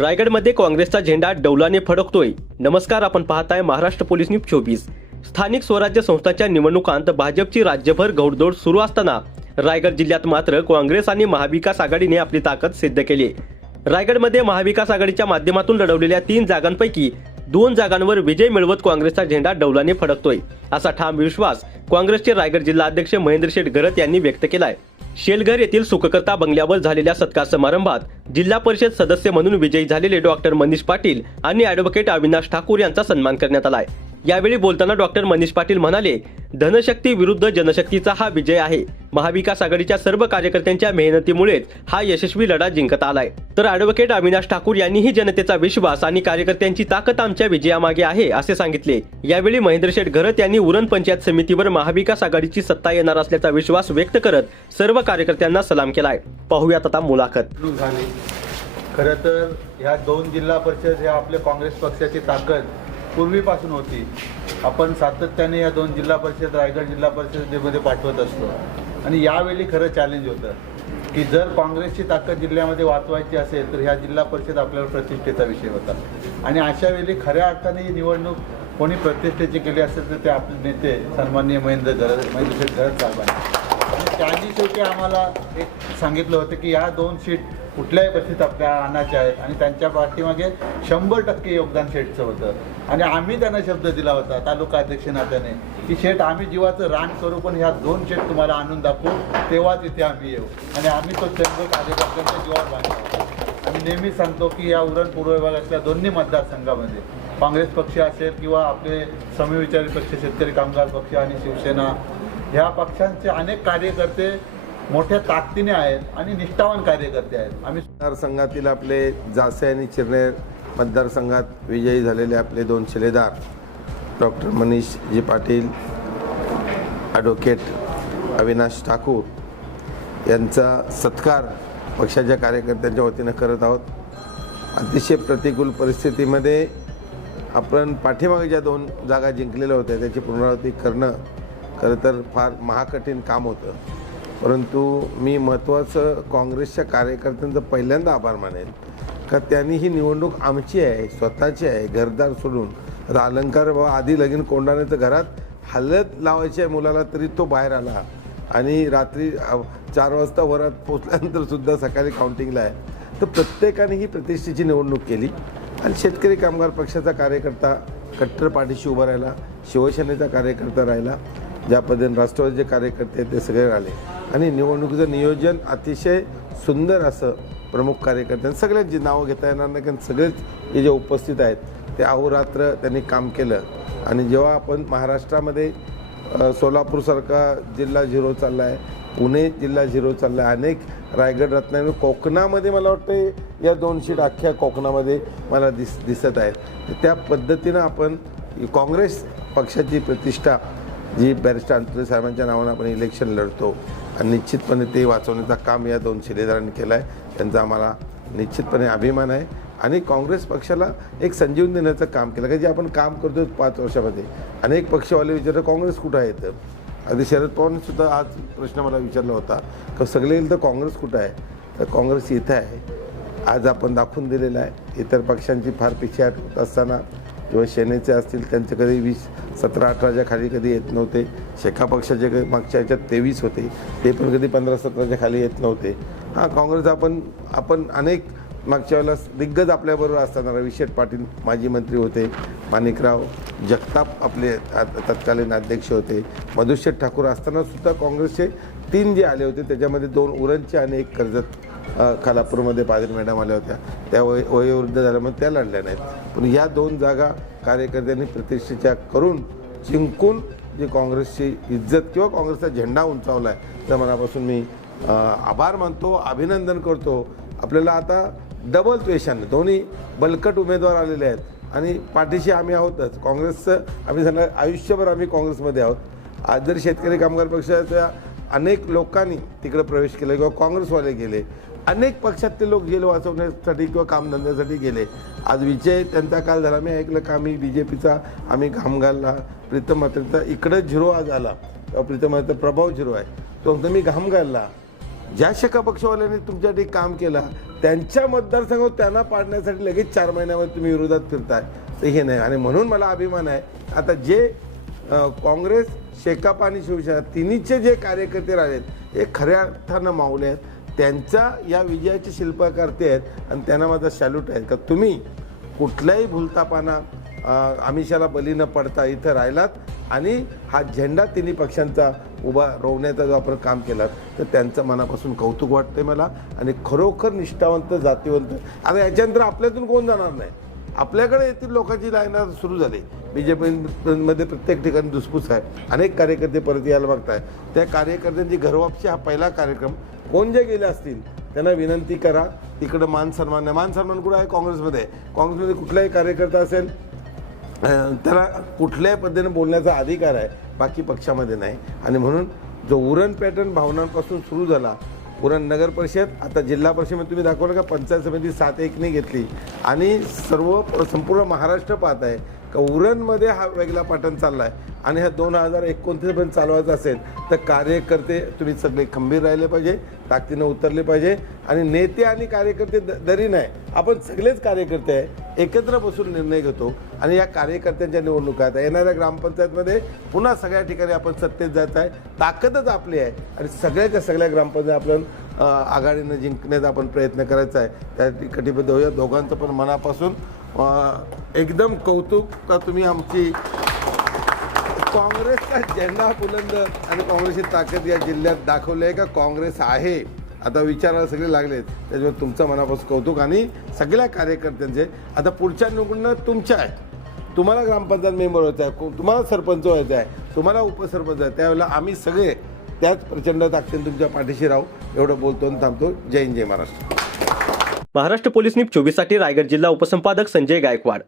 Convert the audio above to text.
रायगडमध्ये काँग्रेसचा झेंडा डौलाने फडकतोय. नमस्कार आपण पाहताय महाराष्ट्र पोलीस न्यूज चोवीस. स्थानिक स्वराज्य संस्थांच्या निवडणुकांत भाजपची राज्यभर घौडदौड सुरू असताना रायगड जिल्ह्यात मात्र काँग्रेस आणि महाविकास आघाडीने आपली ताकद सिद्ध केली. रायगडमध्ये महाविकास आघाडीच्या माध्यमातून लढवलेल्या तीन जागांपैकी दोन जागांवर विजय मिळवत काँग्रेसचा झेंडा डौलाने फडकतोय असा ठाम विश्वास काँग्रेसचे रायगड जिल्हा अध्यक्ष महेंद्र शेठ घरत यांनी व्यक्त केलाय. शेलघर येथील सुखकर्ता बंगल्यावर झालेल्या सत्कार समारंभात जिल्हा परिषद सदस्य म्हणून विजयी झालेले डॉक्टर मनीष पाटील आणि ॲडव्होकेट अविनाश ठाकूर यांचा सन्मान करण्यात आलाय यावेळी बोलताना डॉक्टर मनीष पाटील म्हणाले धनशक्ती विरुद्ध जनशक्तीचा हा विजय आहे. महाविकास आघाडीच्या सर्व कार्यकर्त्यांच्या मेहनतीमुळेच हा यशस्वी लढा जिंकत आलाय. तर ॲडव्होकेट अविनाश ठाकूर यांनीही जनतेचा विश्वास आणि कार्यकर्त्यांची ताकद आमच्या विजयामागे आहे असे सांगितले. यावेळी महेंद्र शेठ घरत यांनी उरण पंचायत समितीवर महाविकास आघाडीची सत्ता येणार असल्याचा विश्वास व्यक्त करत सर्व कार्यकर्त्यांना सलाम केलाय. पाहूयात आता मुलाखत. खरं तर ह्या दोन जिल्हा परिषद ह्या आपल्या काँग्रेस पक्षाची ताकद पूर्वीपासून होती. आपण सातत्याने या दोन जिल्हा परिषद रायगड जिल्हा परिषदेमध्ये पाठवत असतो. आणि यावेळी खरं चॅलेंज होतं की जर काँग्रेसची ताकद जिल्ह्यामध्ये वाचवायची असेल तर ह्या जिल्हा परिषद आपल्याला प्रतिष्ठेचा विषय होता. आणि अशा वेळी खऱ्या अर्थाने ही निवडणूक कोणी प्रतिष्ठेची केली असेल तर ते आपले नेते सन्माननीय महेंद्र गरज महेंद्र शेठ गरज साहेबांनी. आणि त्यांनी शेवटी आम्हाला एक सांगितलं होतं की या दोन सीट कुठल्याही परिस्थितीत आपल्या आणायच्या आहेत आणि त्यांच्या पाठीमागे शंभर टक्के योगदान शेठचं होतं. आणि आम्ही त्यांना शब्द दिला होता तालुका अध्यक्ष नात्याने की शेठ आम्ही जीवाचं रान करू पण ह्या दोन शेठ तुम्हाला आणून दाखवू तेव्हाच इथे आम्ही येऊ. आणि आम्ही तो चंद्र कार्यकर्त्यांच्या जीवावर बांधला आम्ही नेहमी सांगतो की या उरण पूर्व विभागातल्या दोन्ही मतदारसंघामध्ये काँग्रेस पक्ष असेल किंवा आपले समविचारी पक्ष शेतकरी कामगार पक्ष आणि शिवसेना ह्या पक्षांचे अनेक कार्यकर्ते मोठ्या ताकदीने आहेत आणि निष्ठावान कार्यकर्ते आहेत. आम्ही मतदारसंघातील आपले जासे आणि चिरनेर मतदारसंघात विजयी झालेले आपले दोन शिलेदार डॉक्टर मनीष जी पाटील ॲडव्होकेट अविनाश ठाकूर यांचा सत्कार पक्षाच्या कार्यकर्त्यांच्या वतीनं करत आहोत. अतिशय प्रतिकूल परिस्थितीमध्ये आपण पाठीमागे ज्या दोन जागा जिंकलेल्या होत्या त्याची पुनरावृत्ती करणं खरं तर फार महाकठीण काम होतं. परंतु मी महत्त्वाचं काँग्रेसच्या कार्यकर्त्यांचं पहिल्यांदा आभार मानेल का त्यांनी ही निवडणूक आमची आहे स्वतःची आहे घरदार सोडून. आता अलंकार बाबा आधी लगीन कोंडाने तर घरात हलत लावायची आहे मुलाला तरी तो बाहेर आला. आणि रात्री चार वाजता वरात पोचल्यानंतर सुद्धा सकाळी काउंटिंगला आहे. तर प्रत्येकाने ही प्रतिष्ठेची निवडणूक केली. आणि शेतकरी कामगार पक्षाचा कार्यकर्ता कट्टर पाठीशी उभा राहिला शिवसेनेचा कार्यकर्ता राहिला. ज्या पद्धतीने राष्ट्रवादीचे कार्यकर्ते आहेत ते सगळे आले. आणि निवडणुकीचं नियोजन अतिशय सुंदर असं प्रमुख कार्यकर्त्यांनी सगळ्यात जी नावं घेता येणार नाही कारण सगळेच हे जे उपस्थित आहेत ते अहोरात्र त्यांनी काम केलं. आणि जेव्हा आपण महाराष्ट्रामध्ये सोलापूरसारखा जिल्हा झिरो चालला आहे पुणे जिल्हा झिरो चालला आहे अनेक रायगड रत्नागिरी कोकणामध्ये मला वाटतं या दोन शीट अख्ख्या कोकणामध्ये मला दिस दिसत आहेत. त्या पद्धतीनं आपण काँग्रेस पक्षाची प्रतिष्ठा जी बॅरिस्टर अंतुले साहेबांच्या नावानं आपण इलेक्शन लढतो आणि निश्चितपणे ते वाचवण्याचं काम या दोन शिलेदारांनी केलं आहे त्यांचा आम्हाला निश्चितपणे अभिमान आहे. आणि काँग्रेस पक्षाला एक संजीवन देण्याचं काम केलं. का जे आपण काम करतो पाच वर्षामध्ये अनेक पक्षवाले विचारतात काँग्रेस कुठं आहे तर अगदी शरद पवारांनी आज प्रश्न मला विचारला होता का सगळे येईल तर काँग्रेस कुठं आहे? तर काँग्रेस इथं आहे. आज आपण दाखवून दिलेलं आहे. इतर पक्षांची फार पिछेहाट होत असताना किंवा सेनेचे असतील त्यांचे कधी वीस सतरा अठराच्या खाली कधी येत नव्हते. शेखा पक्षाचे कधी मागच्या ह्याच्यात तेवीस होते. ते पण कधी पंधरा सतराच्या खाली येत नव्हते. हां काँग्रेस आपण आपण अनेक मागच्या वेळेला दिग्गज आपल्याबरोबर असताना रविशेठ पाटील माजी मंत्री होते. माणिकराव जगताप आपले तत्कालीन अध्यक्ष होते. मधुशेठ ठाकूर असताना सुद्धा काँग्रेसचे तीन जे आले होते त्याच्यामध्ये दोन उरणचे आणि एक कर्जत खालापूरमध्ये पादरी मॅडम आल्या होत्या. त्या वय वयोवृद्ध झाल्यामुळे त्या लढल्या नाहीत. पण या दोन जागा कार्यकर्त्यांनी प्रतिष्ठेच्या करून जिंकून जी काँग्रेसची इज्जत किंवा काँग्रेसचा झेंडा उंचावला आहे त्या मनापासून मी आभार मानतो अभिनंदन करतो. आपल्याला आता डबल त्वेषानं दोन्ही बलकट उमेदवार आलेले आहेत आणि पाठीशी आम्ही आहोतच. काँग्रेसचं आम्ही सांगा आयुष्यभर आम्ही काँग्रेसमध्ये आहोत. आज जर शेतकरी कामगार पक्षाच्या अनेक लोकांनी तिकडे प्रवेश केला किंवा काँग्रेसवाले गेले अनेक पक्षातले लोक जेल वाचवण्यासाठी किंवा कामधंद्यासाठी गेले. आज विजय त्यांचा काल झाला. मी ऐकलं का आम्ही बी जे पीचा आम्ही घाम घालला. प्रीतम मात्रेचा इकडं झिरो आज आला. प्रीतम मात्रेचा प्रभाव झिरो आहे. तो म्हणतो मी घाम घालला. ज्या शेका पक्षवाल्यांनी तुमच्यासाठी काम केलं त्यांच्या मतदारसंघावर त्यांना पाडण्यासाठी लगेच चार महिन्यामध्ये तुम्ही विरोधात फिरताय. तर हे नाही. आणि म्हणून मला अभिमान आहे. आता जे काँग्रेस शेकाप आणि शिवसेना तिन्हीचे जे कार्यकर्ते राहिलेत हे खऱ्या अर्थानं मावले आहेत. त्यांचा या विजयाचे शिल्पकारते आहेत आणि त्यांना माझा सॅल्यूट आहे. का तुम्ही कुठल्याही भूलतापाना आमिषाला बली न पडता इथं राहिलात आणि हा झेंडा तिन्ही पक्षांचा उभा रोवण्याचा जो आपण काम केलात तर त्यांचं मनापासून कौतुक वाटतंय मला आणि खरोखर निष्ठावंत जातीवंत. आता याच्यानंतर आपल्यातून कोण जाणार नाही? आपल्याकडे येथील लोकांची लाईन सुरू झाली. बी जे पीमध्ये प्रत्येक ठिकाणी दुसपूस आहे. अनेक कार्यकर्ते परत यायला बघताय. त्या कार्यकर्त्यांची घरवापशी हा पहिला कार्यक्रम. कोण जे गेले असतील त्यांना विनंती करा. तिकडं मान सन्मान मान सन्मान कुठं आहे? काँग्रेसमध्ये. काँग्रेसमध्ये कुठलाही कार्यकर्ता असेल त्याला कुठल्याही पद्धतीने बोलण्याचा अधिकार आहे. बाकी पक्षामध्ये नाही. आणि म्हणून जो उरण पॅटर्न भावनांपासून सुरू झाला उरण नगर परिषद आता जिल्हा परिषदमध्ये तुम्ही दाखवलं का पंचायत समिती सात एकने घेतली. आणि सर्व संपूर्ण महाराष्ट्र पाहत आहे का उरणमध्ये हा वेगळा पॅटर्न चालला आहे आणि ह्या दोन हजार एकोणतीसपर्यंत चालवायचं असेल तर कार्यकर्ते तुम्ही सगळे खंबीर राहिले पाहिजे ताकदीनं उतरले पाहिजे आणि नेते आणि कार्यकर्ते द- दरी नाही. आपण सगळेच कार्यकर्ते आहे एकत्र बसून निर्णय घेतो आणि या कार्यकर्त्यांच्या निवडणुका आहेत. येणाऱ्या ग्रामपंचायतमध्ये पुन्हा सगळ्या ठिकाणी आपण सत्तेत जात आहे ताकदच आपली आहे आणि सगळ्याच्या सगळ्या ग्रामपंचायत आपण आघाडीनं जिंकण्याचा आपण प्रयत्न करायचा आहे. त्या कटिबद्ध होऊया. दोघांचं पण मनापासून एकदम कौतुक का तुम्ही आमची काँग्रेसचा झेंडा बुलंद आणि काँग्रेसची ताकद या जिल्ह्यात दाखवली आहे का? काँग्रेस आहे. आता विचारायला सगळे लागलेत. त्याच्यामुळे तुमचं मनापासून कौतुक आणि सगळ्या कार्यकर्त्यांचे. आता पुढच्या निवडणुका तुमच्या आहे. तुम्हाला ग्रामपंचायत मेंबर व्हायचं आहे. तुम्हाला सरपंच व्हायचं आहे. तुम्हाला उपसरपंच आहे. त्यावेळेला आम्ही सगळे त्याच प्रचंड ताकदीने तुमच्या पाठीशी राहू. एवढं बोलतो आणि थांबतो. जय हिंद जय महाराष्ट्र. महाराष्ट्र पोलीस न्यूज चोवीससाठी रायगड जिल्हा उपसंपादक संजय गायकवाड.